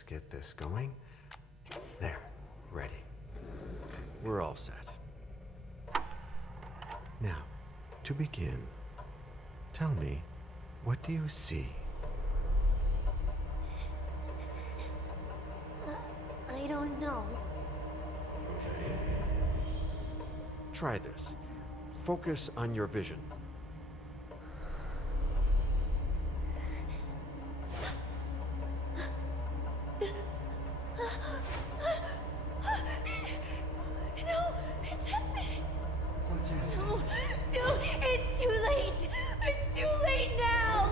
Let's get this going. There, ready. We're all set. Now, to begin, tell me, what do you see? I don't know. Okay. Try this. Focus on your vision. No, it's happening. No, it's too late. It's too late now.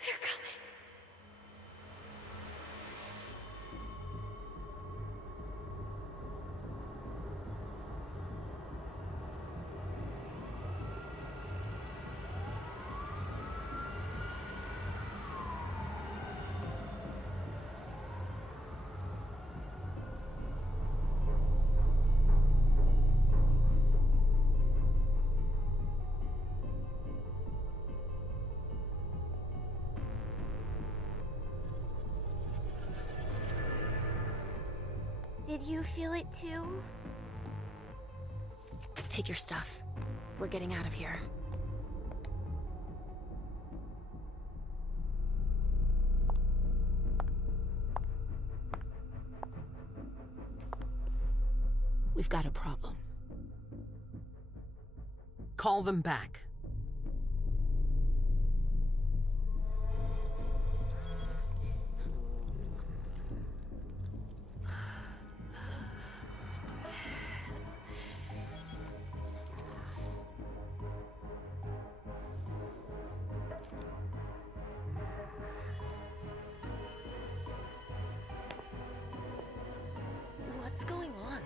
They're coming. Did you feel it too? Take your stuff. We're getting out of here. We've got a problem. Call them back. What's going on?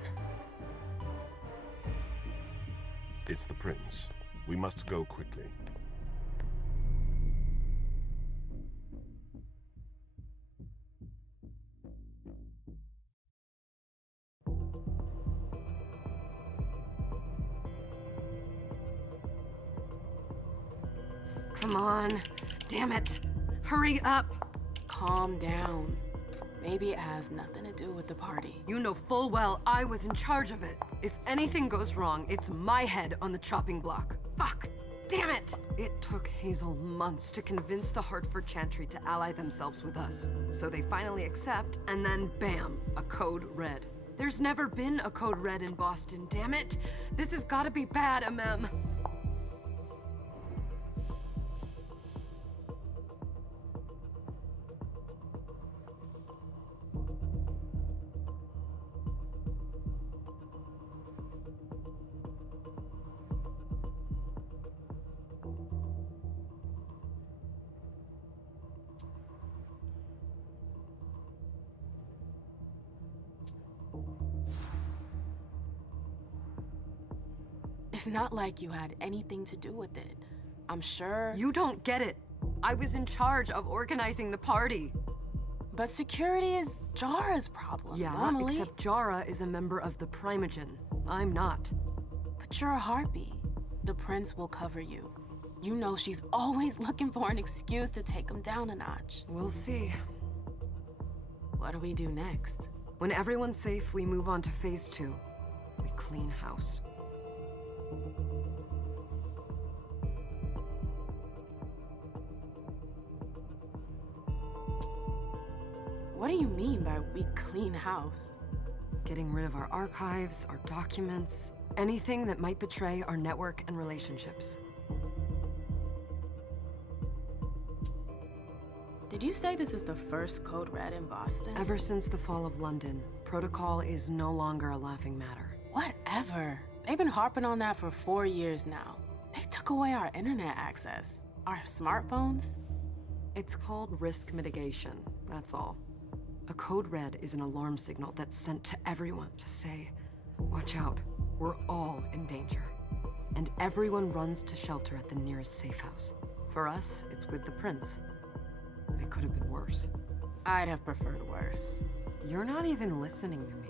It's the prince. We must go quickly. Come on. Damn it. Hurry up. Calm down. Maybe it has nothing to do with the party. You know full well I was in charge of it. If anything goes wrong, it's my head on the chopping block. Fuck! Damn it! It took Hazel months to convince the Hartford Chantry to ally themselves with us. So they finally accept, and then bam, a code red. There's never been a code red in Boston, damn it! This has gotta be bad, MM. It's not like you had anything to do with it. I'm sure. You don't get it. I was in charge of organizing the party. But security is Jara's problem. Yeah, normally. except Jara is a member of the Primogen. I'm not. But you're a harpy. The prince will cover you. You know she's always looking for an excuse to take him down a notch. We'll see. What do we do next? When everyone's safe, we move on to phase 2. We clean house. What do you mean by we clean house? Getting rid of our archives, our documents, anything that might betray our network and relationships. Did you say this is the first code red in Boston? Ever since the fall of London, protocol is no longer a laughing matter. Whatever. They've been harping on that for 4 years now. They took away our internet access. Our smartphones. It's called risk mitigation, that's all. A code red is an alarm signal that's sent to everyone to say, watch out, we're all in danger. And everyone runs to shelter at the nearest safe house. For us, it's with the prince. It could have been worse. I'd have preferred worse. You're not even listening to me.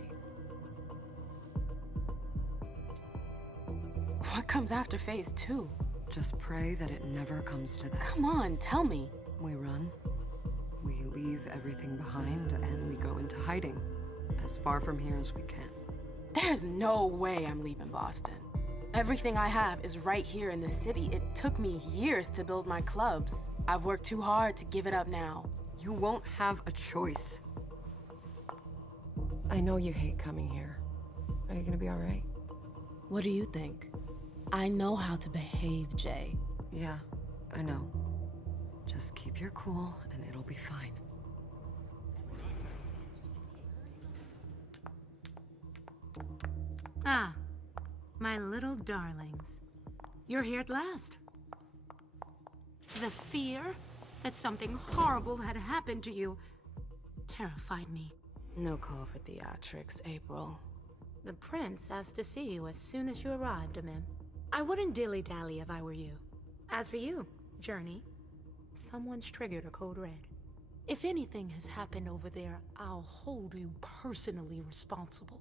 What comes after phase 2? Just pray that it never comes to that. Come on, tell me. We run. We leave everything behind and we go into hiding. As far from here as we can. There's no way I'm leaving Boston. Everything I have is right here in the city. It took me years to build my clubs. I've worked too hard to give it up now. You won't have a choice. I know you hate coming here. Are you gonna be all right? What do you think? I know how to behave, Jay. Yeah, I know. Just keep your cool and it'll be fine. Ah, my little darlings. You're here at last. The fear that something horrible had happened to you terrified me. No call for theatrics, April. The prince asked to see you as soon as you arrived, Amim. I wouldn't dilly-dally if I were you. As for you, Journey, someone's triggered a code red. If anything has happened over there, I'll hold you personally responsible.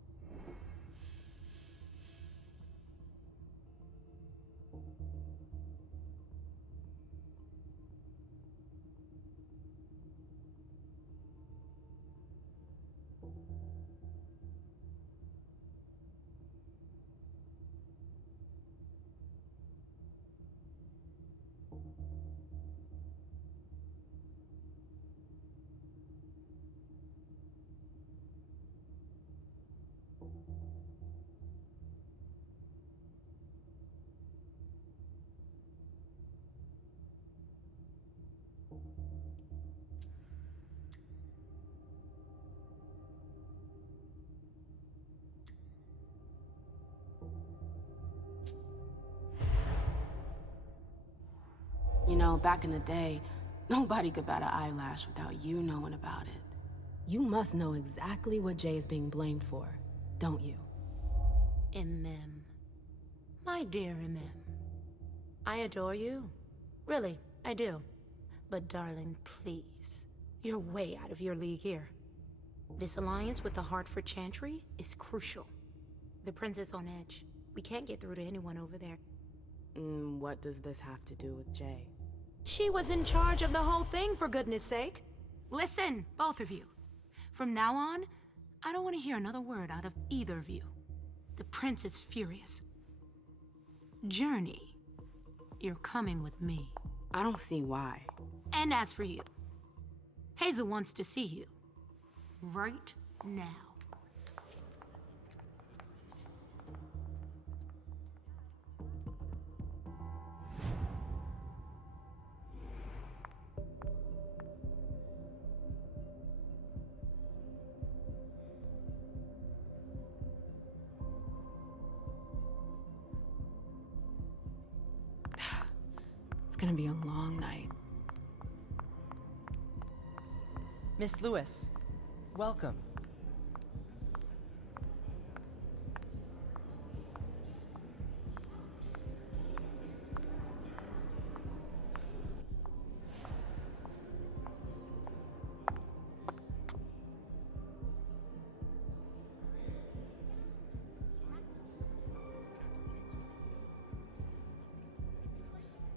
You know, back in the day, nobody could bat an eyelash without you knowing about it. You must know exactly what Jay is being blamed for, don't you? Imim. My dear Imim. I adore you. Really, I do. But darling, please. You're way out of your league here. This alliance with the Hartford Chantry is crucial. The prince is on edge. We can't get through to anyone over there. What does this have to do with Jay? She was in charge of the whole thing, for goodness sake. Listen, both of you. From now on, I don't want to hear another word out of either of you. The prince is furious. Journey, you're coming with me. I don't see why. And as for you, Hazel wants to see you. Right now. It's gonna be a long night. Miss Lewis, welcome.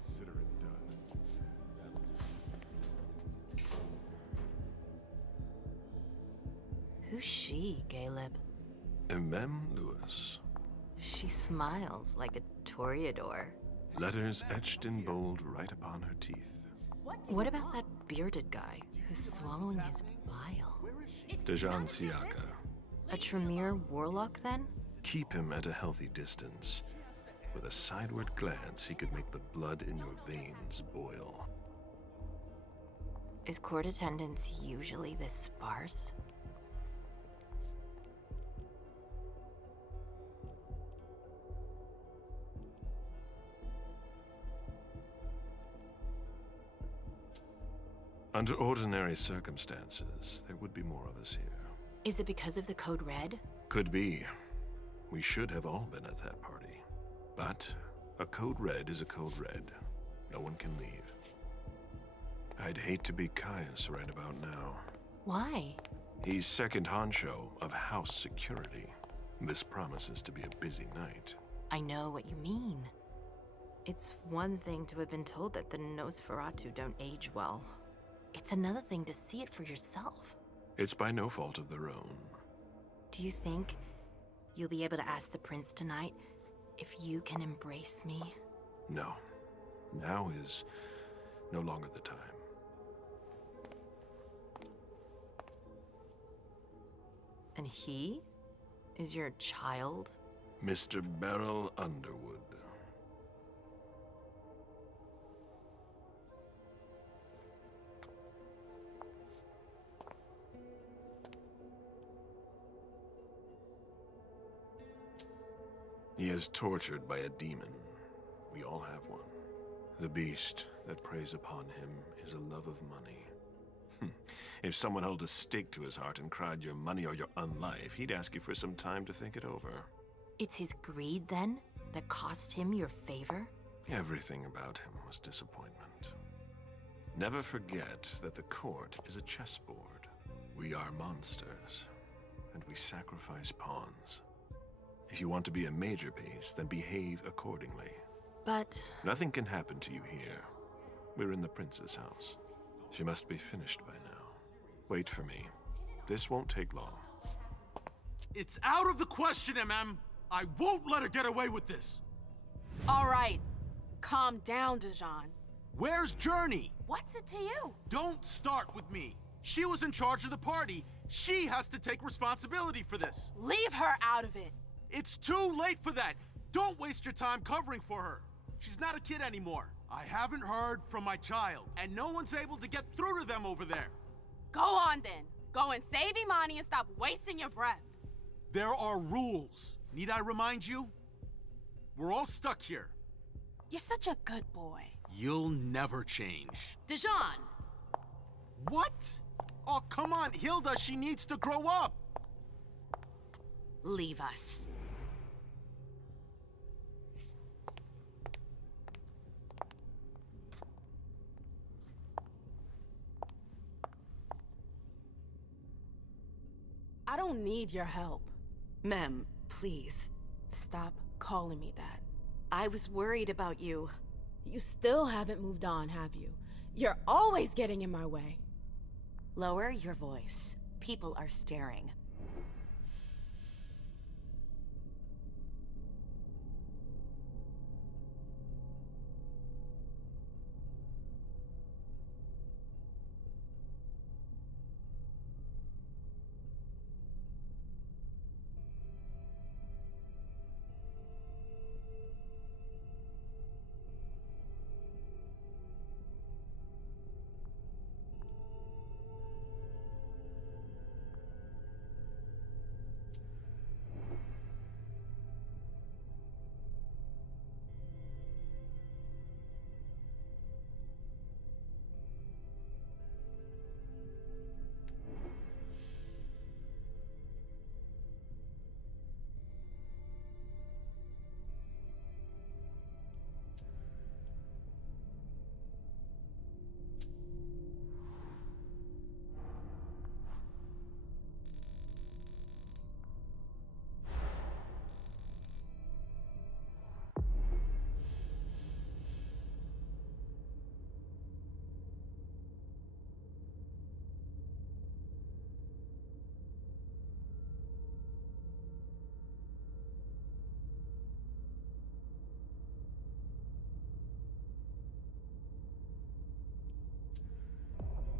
Consider it done. Who's she, Caleb? Mem Lewis. She smiles like a toreador. Letters etched in bold right upon her teeth. What about that bearded guy who's swallowing his bile? Dejan Siaka. A Tremere warlock, then? Keep him at a healthy distance. With a sideward glance, he could make the blood in your veins boil. Is court attendance usually this sparse? Under ordinary circumstances, there would be more of us here. Is it because of the Code Red? Could be. We should have all been at that party. But a Code Red is a Code Red. No one can leave. I'd hate to be Caius right about now. Why? He's second honcho of house security. This promises to be a busy night. I know what you mean. It's one thing to have been told that the Nosferatu don't age well. It's another thing to see it for yourself. It's by no fault of their own. Do you think you'll be able to ask the prince tonight if you can embrace me? No. Now is no longer the time. And he is your child? Mr. Beryl Underwood. He is tortured by a demon. We all have one. The beast that preys upon him is a love of money. If someone held a stake to his heart and cried your money or your unlife, he'd ask you for some time to think it over. It's his greed, then, that cost him your favor? Everything about him was disappointment. Never forget that the court is a chessboard. We are monsters, and we sacrifice pawns. If you want to be a major piece, then behave accordingly. But... Nothing can happen to you here. We're in the prince's house. She must be finished by now. Wait for me. This won't take long. It's out of the question, MM! I won't let her get away with this! All right. Calm down, Dijon. Where's Journey? What's it to you? Don't start with me. She was in charge of the party. She has to take responsibility for this. Leave her out of it. It's too late for that. Don't waste your time covering for her. She's not a kid anymore. I haven't heard from my child, and no one's able to get through to them over there. Go on then. Go and save Imani and stop wasting your breath. There are rules. Need I remind you? We're all stuck here. You're such a good boy. You'll never change. Dijon! What? Oh, come on, Hilda, she needs to grow up. Leave us. I don't need your help. Mem, please. Stop calling me that. I was worried about you. You still haven't moved on, have you? You're always getting in my way. Lower your voice. People are staring.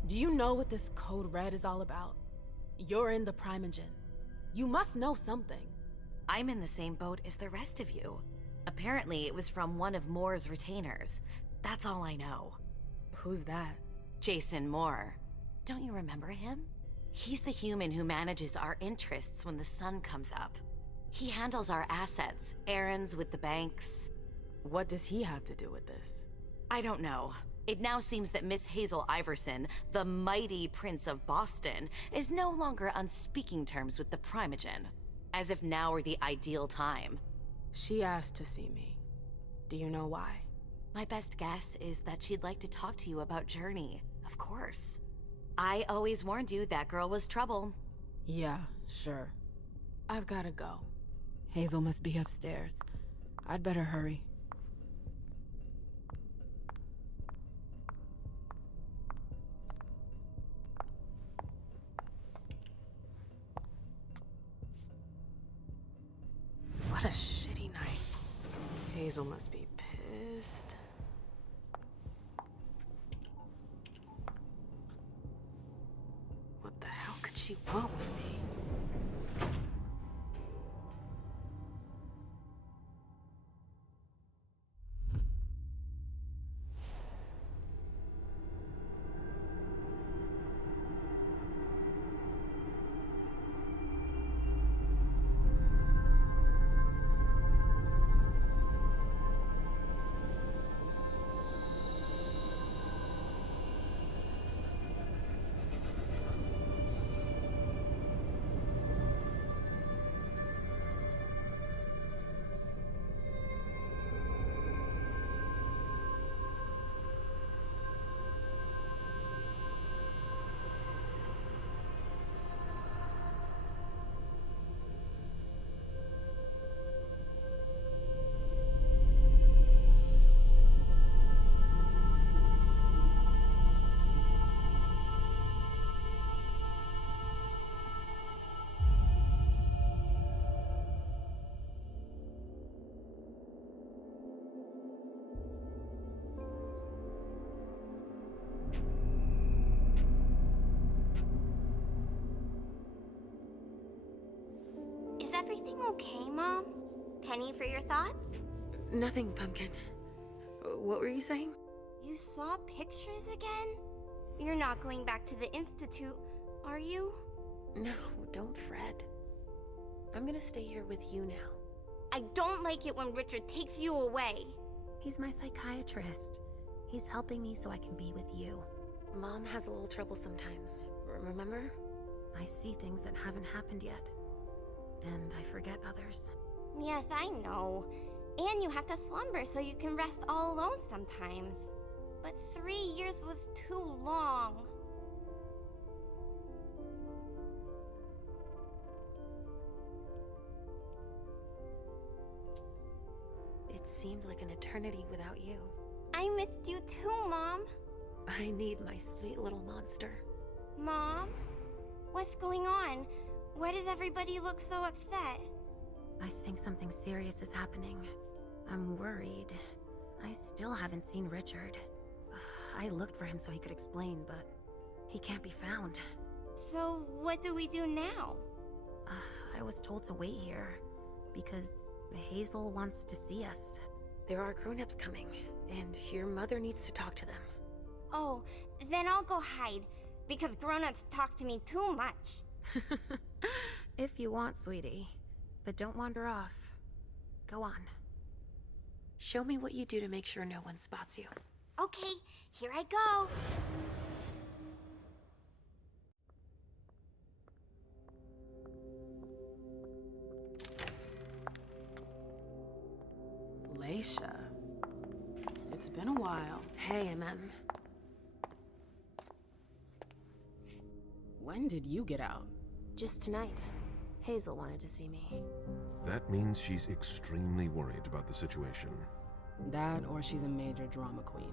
Do you know what this code red is all about? You're in the Primogen. You must know something. I'm in the same boat as the rest of you. Apparently, it was from one of Moore's retainers. That's all I know. Who's that? Jason Moore. Don't you remember him? He's the human who manages our interests when the sun comes up. He handles our assets, errands with the banks. What does he have to do with this? I don't know. It now seems that Miss Hazel Iversen, the mighty Prince of Boston, is no longer on speaking terms with the Primogen. As if now were the ideal time. She asked to see me. Do you know why? My best guess is that she'd like to talk to you about Journey, a Of course. I always warned you that girl was trouble. Yeah, sure. I've gotta go. Hazel must be upstairs. I'd better hurry. What a shitty night. Hazel must be pissed. What the hell could she want with me? Is everything okay, Mom? Penny for your thoughts? Nothing, Pumpkin. What were you saying? You saw pictures again? You're not going back to the Institute, are you? No, don't fret. I'm gonna stay here with you now. I don't like it when Richard takes you away. He's my psychiatrist. He's helping me so I can be with you. Mom has a little trouble sometimes, remember? I see things that haven't happened yet. And I forget others. Yes, I know. And you have to slumber so you can rest all alone sometimes. But 3 years was too long. It seemed like an eternity without you. I missed you too, Mom. I need my sweet little monster. Mom? What's going on? Why does everybody look so upset? I think something serious is happening. I'm worried. I still haven't seen Richard. I looked for him so he could explain, but he can't be found. So what do we do now? I was told to wait here because Hazel wants to see us. There are grown-ups coming, and your mother needs to talk to them. Oh, then I'll go hide, because grown-ups talk to me too much. If you want, sweetie. But don't wander off. Go on. Show me what you do to make sure no one spots you. Okay, here I go. Leisha. It's been a while. Hey, MM. When did you get out? Just tonight. Hazel wanted to see me. That means she's extremely worried about the situation. That, or she's a major drama queen.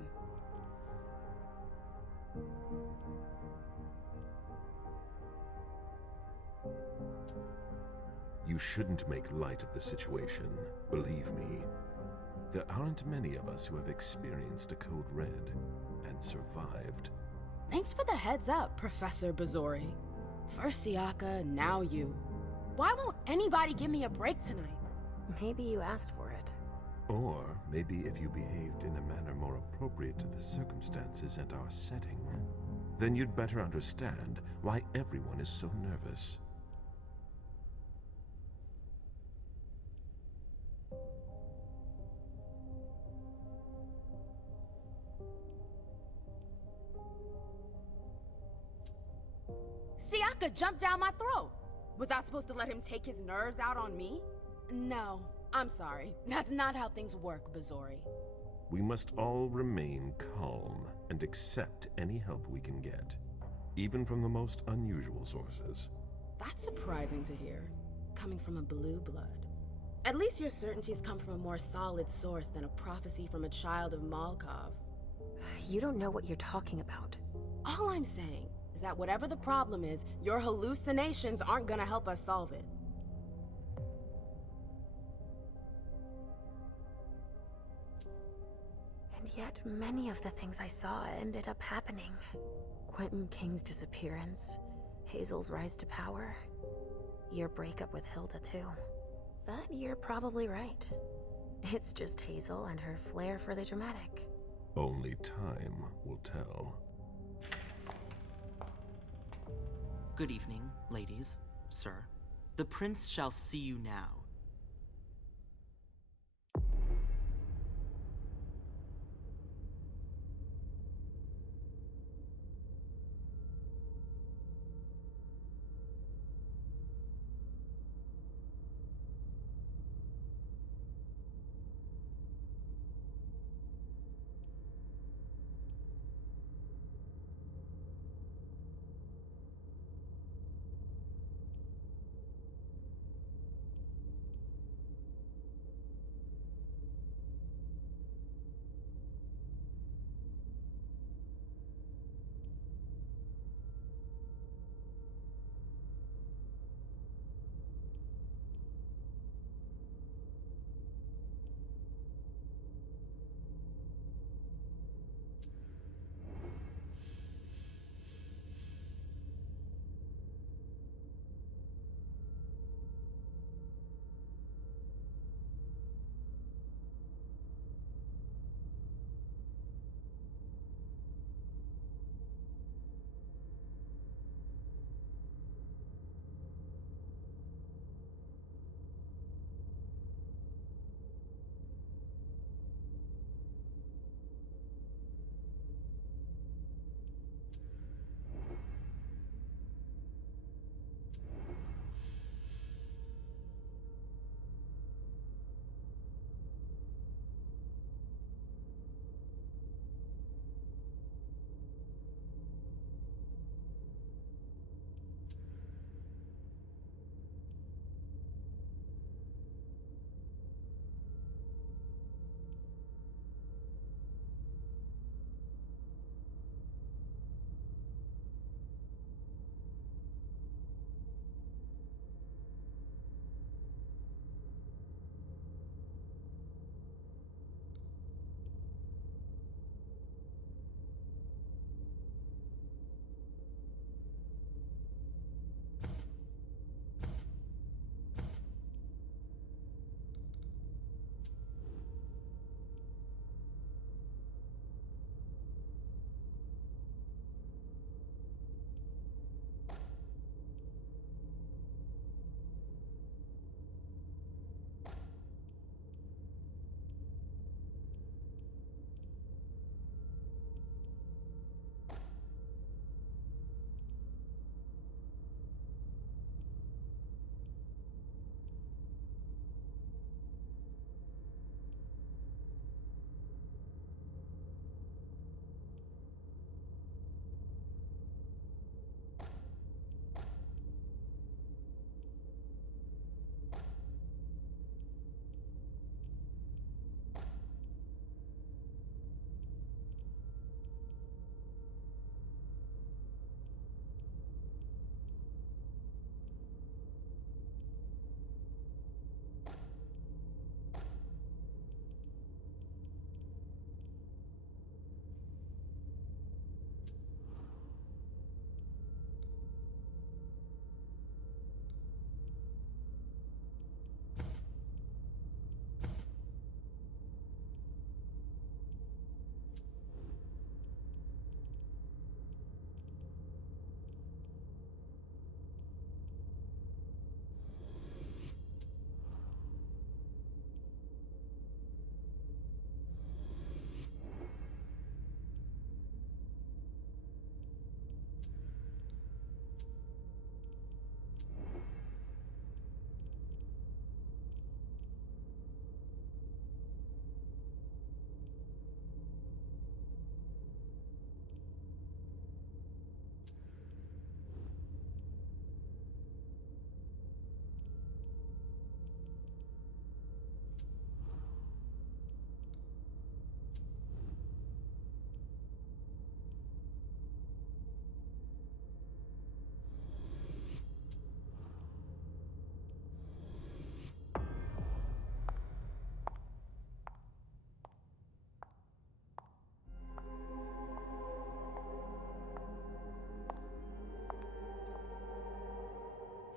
You shouldn't make light of the situation, believe me. There aren't many of us who have experienced a code red and survived. Thanks for the heads up, Professor Bazori. First Siaka, now you. Why won't anybody give me a break tonight? Maybe you asked for it. Or maybe if you behaved in a manner more appropriate to the circumstances and our setting, then you'd better understand why everyone is so nervous. Siaka jumped down my throat. Was I supposed to let him take his nerves out on me? No, I'm sorry. That's not how things work, Bazori. We must all remain calm and accept any help we can get, even from the most unusual sources. That's surprising to hear, coming from a blue blood. At least your certainties come from a more solid source than a prophecy from a child of Malkov. You don't know what you're talking about. All I'm saying is that whatever the problem is, your hallucinations aren't gonna help us solve it. And yet, many of the things I saw ended up happening. Quentin King's disappearance, Hazel's rise to power, your breakup with Hilda too. But you're probably right. It's just Hazel and her flair for the dramatic. Only time will tell. Good evening, ladies, sir. The prince shall see you now.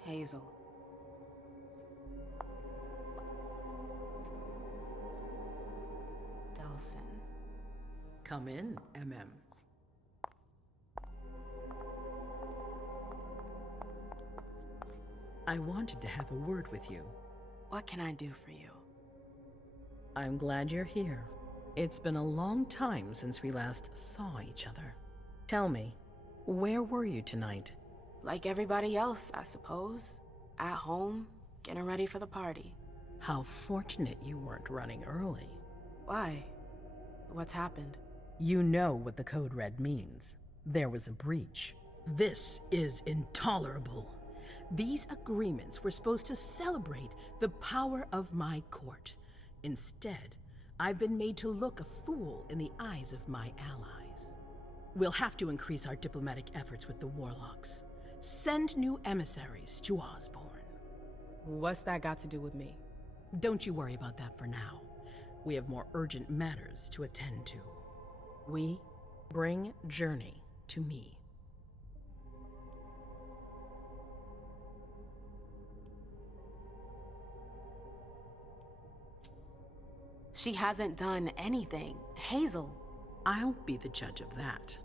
Hazel. Delson. Come in, MM. I wanted to have a word with you. What can I do for you? I'm glad you're here. It's been a long time since we last saw each other. Tell me, where were you tonight? Like everybody else, I suppose. At home, getting ready for the party. How fortunate you weren't running early. Why? What's happened? You know what the Code Red means. There was a breach. This is intolerable. These agreements were supposed to celebrate the power of my court. Instead, I've been made to look a fool in the eyes of my allies. We'll have to increase our diplomatic efforts with the Warlocks. Send new emissaries to Osborne. What's that got to do with me? Don't you worry about that for now. We have more urgent matters to attend to. We? Bring Journey to me. She hasn't done anything. Hazel. I'll be the judge of that.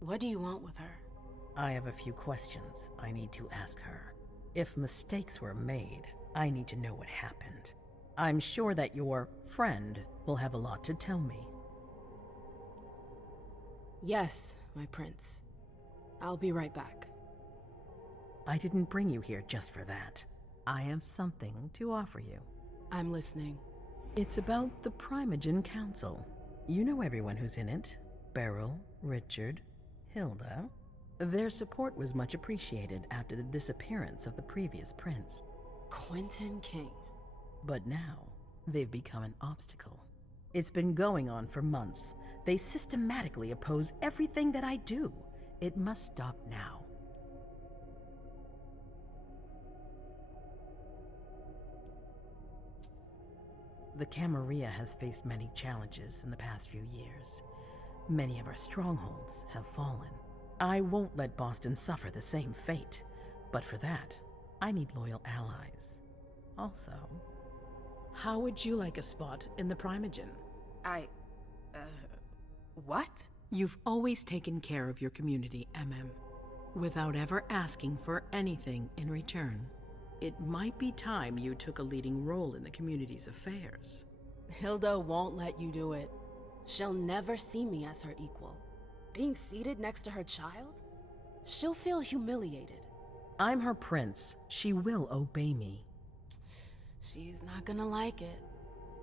What do you want with her? I have a few questions I need to ask her. If mistakes were made, I need to know what happened. I'm sure that your friend will have a lot to tell me. Yes, my prince. I'll be right back. I didn't bring you here just for that. I have something to offer you. I'm listening. It's about the Primogen Council. You know everyone who's in it. Beryl, Richard, Hilda. Their support was much appreciated after the disappearance of the previous prince. Quentin King. But now, they've become an obstacle. It's been going on for months. They systematically oppose everything that I do. It must stop now. The Camarilla has faced many challenges in the past few years. Many of our strongholds have fallen. I won't let Boston suffer the same fate, but for that, I need loyal allies. Also, how would you like a spot in the Primogen? What? You've always taken care of your community, MM, without ever asking for anything in return. It might be time you took a leading role in the community's affairs. Hilda won't let you do it. She'll never see me as her equal. Being seated next to her child? She'll feel humiliated. I'm her prince. She will obey me. She's not gonna like it.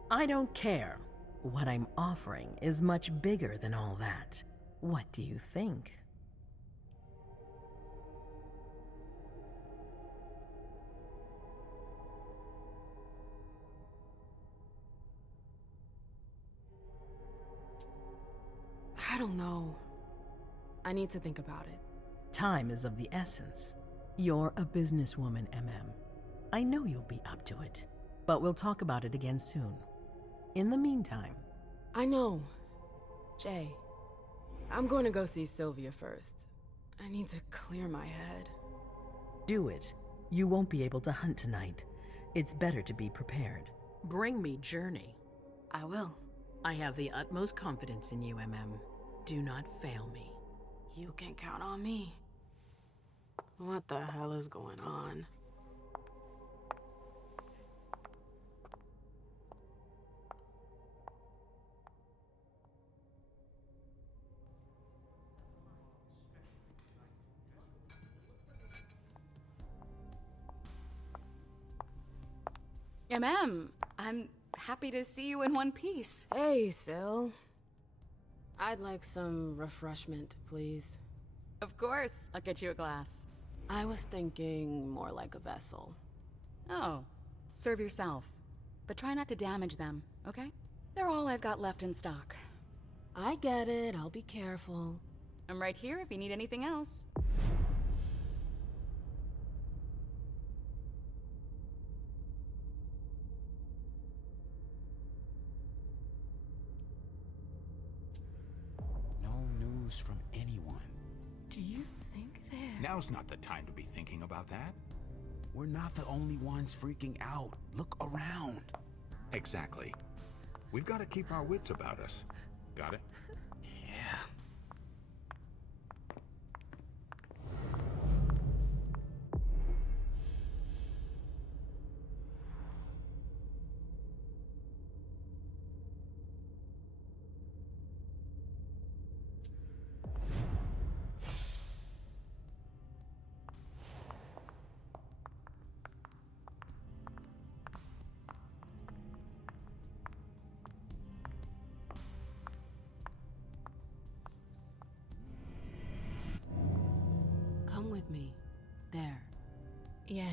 I don't care. What I'm offering is much bigger than all that. What do you think? I don't know. I need to think about it. Time is of the essence. You're a businesswoman, MM. I know you'll be up to it, but we'll talk about it again soon. In the meantime... I know. Jay, I'm going to go see Sylvia first. I need to clear my head. Do it. You won't be able to hunt tonight. It's better to be prepared. Bring me Journey. I will. I have the utmost confidence in you, MM. Do not fail me. You can count on me. What the hell is going on? I'm happy to see you in one piece. Hey, Sil. I'd like some refreshment, please. Of course, I'll get you a glass. I was thinking more like a vessel. Oh, serve yourself. But try not to damage them, okay? They're all I've got left in stock. I get it, I'll be careful. I'm right here if you need anything else. No news from anyone. Do you think they're... Now's not the time to be thinking about that. We're not the only ones freaking out. Look around. Exactly. We've got to keep our wits about us. Got it? Yeah. Come with me. There. Yes.